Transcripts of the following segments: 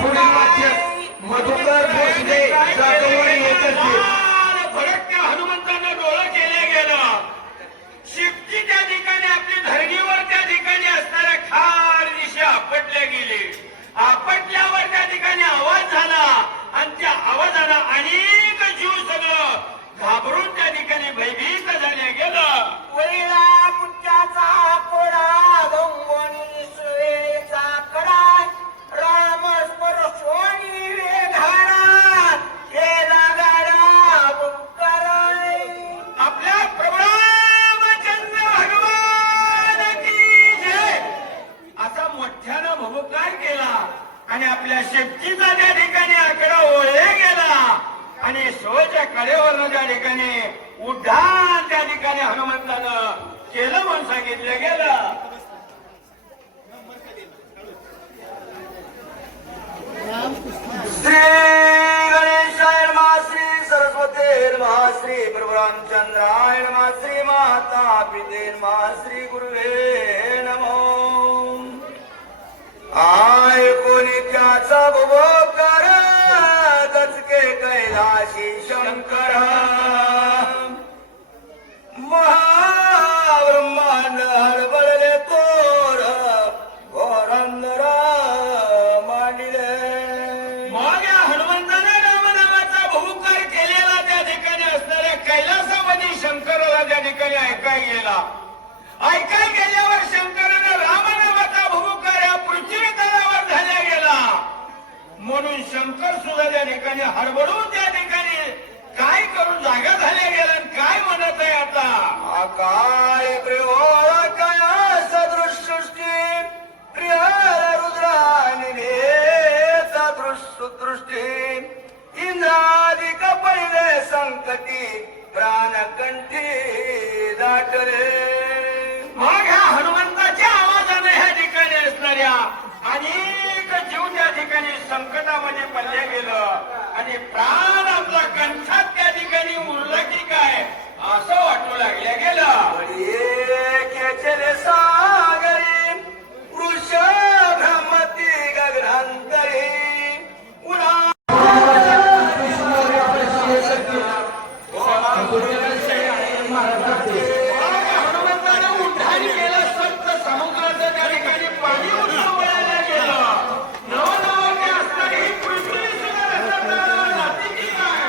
पुढील वाक्य मधुकर भोसले जागोरी येतात. भडकत्या हनुमंतांना डोळं केलं गेलं. शिफ्टी त्या ठिकाणी आपली धरणीवर त्या ठिकाणी असणाऱ्या खार दिशा आपटल्या गेले. आपटल्यावर त्या ठिकाणी आवाज झाला आणि त्या आवाजाला अनेक जीव सगळं घाबरून त्या ठिकाणी भयभीत झाले गेलं. वळीला पुट्याचा कोडा गंगोनी सुवेचा कडा राम स्मरशोनी वेघारा केला गाडा बुक्कराय. आपल्या प्रभू रामचंद्र भगवान की जय असा मोठ्यानं भुभुकार केला आणि आपल्या शेपटीचा त्या ठिकाणी आकडा ओळले गेला आणि सोच्या कडेवरनं त्या ठिकाणी उड्डाण त्या ठिकाणी हनुमंतानं केलं म्हणून सांगितलं गेलं. श्री गणेशाय नमः, श्री सरस्वती नमः, श्री प्रभु रामचंद्राय नमः, श्री माता पिते नमः, श्री गुरुवे नमः. आय कोणी त्याचा भुभुकार गजके कैलाशी शंकर महाब्रह्मांड हडबडले तोर घोरंदर मांडिले. मग या हनुमंताने रामनामाचा भुभुकार केलेला त्या ठिकाणी असणाऱ्या कैलासामध्ये शंकराला त्या ठिकाणी ऐकाय गेला. ऐकाय गेल्यावर शंकरानं रामनामाचा भुभुकार या पृथ्वी तलावर झाला गेला. म्हणून शंकर सुद्धा त्या ठिकाणी हडबडून त्या ठिकाणी काय करून जागा झाल्या गेल्या काय म्हणत आहे आता. काय प्रियोळ काय सदृश सृष्टी प्रिय रुद्रानी सदृष्टी इंद्रादिक पहिले संकटी प्राणकंठी दाटले. मग ह्या हनुमंताच्या आवाजाने ह्या ठिकाणी असणाऱ्या अनेक जीव त्या ठिकाणी संकटामध्ये पडले गेलं आणि प्राण आपला कंठात त्या ठिकाणी उरला की काय असं वाटू लागल्या गेलं. केचले सागरी वृषभ्रमती गगनांतरी उडा. हनुमंतानं उड्डाण केलं. सप्त समुद्राचं त्या ठिकाणी पाणी उचलवलं गेलं. नवनवके असणारी ही पृथ्वी सुद्धा रसातलं जाती की काय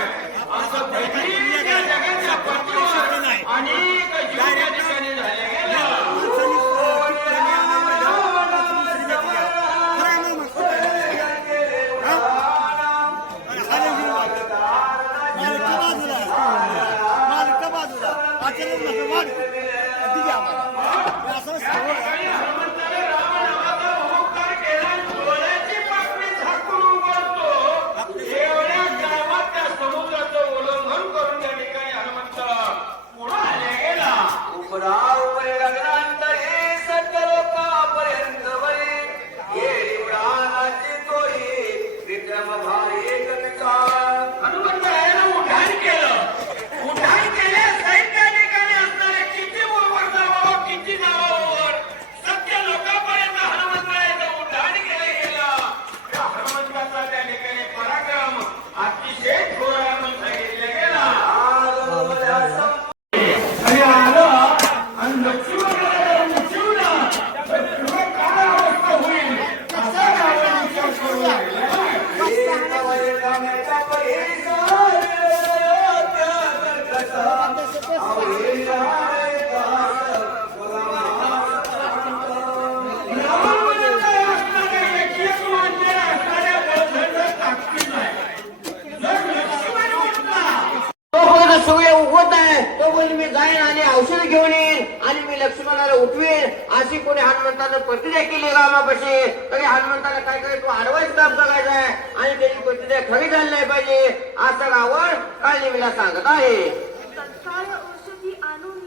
असं भयभीत या जगाच्या पृथ्वीवर अनेक जीव त्या ठिकाणी झाले गेलं. हनुमंताने रामनामाचा भुभुकार केला. डोळ्याची पापणी झाकून उघडतो एवढ्या टायमात त्या समुद्राचं उल्लंघन करून त्या ठिकाणी हनुमंत पुढे आल्या गेला. उपरा उपरे गगनांतरी सत्यलोकापर्यंत बळी येळी उडानाची तोरी विक्रम भारी कविता. हनुमंत यानं उड्डाण केलं. उड्डाण केल्यासहित त्या ठिकाणी असणारे किती वरवर जावं किती जावावर सत्य लोकांपर्यंत हनुमंताचं उड्डाण केलं गेलं. त्या हनुमंताचा त्या ठिकाणी पराक्रम अतिशय थोर आहे म्हणून सांगितलं गेला. आणि आलं आणि लक्ष्मणाला उचललं तर तुला काय अवस्था होईल असा रावण विचार करू लागला. सूर्य उगवत आहे तो बोल मी जाईन आणि औषध घेऊन येईन आणि मी लक्ष्मणाला उठवेन अशी कोणी हनुमंतानं प्रतिज्ञा केली रामापाशी. तरी हनुमंताला काय काय तू आडवायच काम जगायचा आहे आणि त्याची प्रतिज्ञा खरी झाली नाही पाहिजे असं रावण काल नेहमीला सांगत आहे. तत्काळ औषधी आणून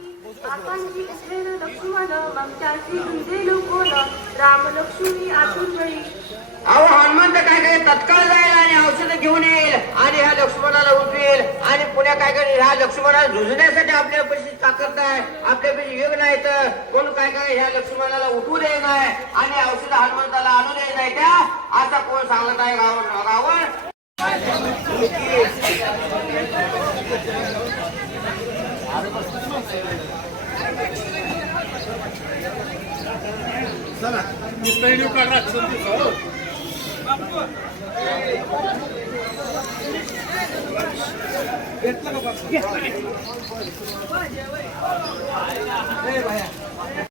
आकांची उठलेलं लक्ष्मण मग त्याची लिहिलेलं कोण राम लक्ष्मी आतून वेळी. अहो हनुमंत काय काय तत्काळ जाईल आणि औषध घेऊन येईल आणि ह्या लक्ष्मणाला उठवेल आणि पुण्या काय करेल ह्या लक्ष्मणाला झुजण्यासाठी आपल्यापाशी ताकद नाही आपल्यापाशी योग नाही तर कोण काय काय ह्या लक्ष्मणाला उठवू दे नाही आणि औषध हनुमंताला आणू दे नाही त्या असं कोण सांगत आहे गावावर?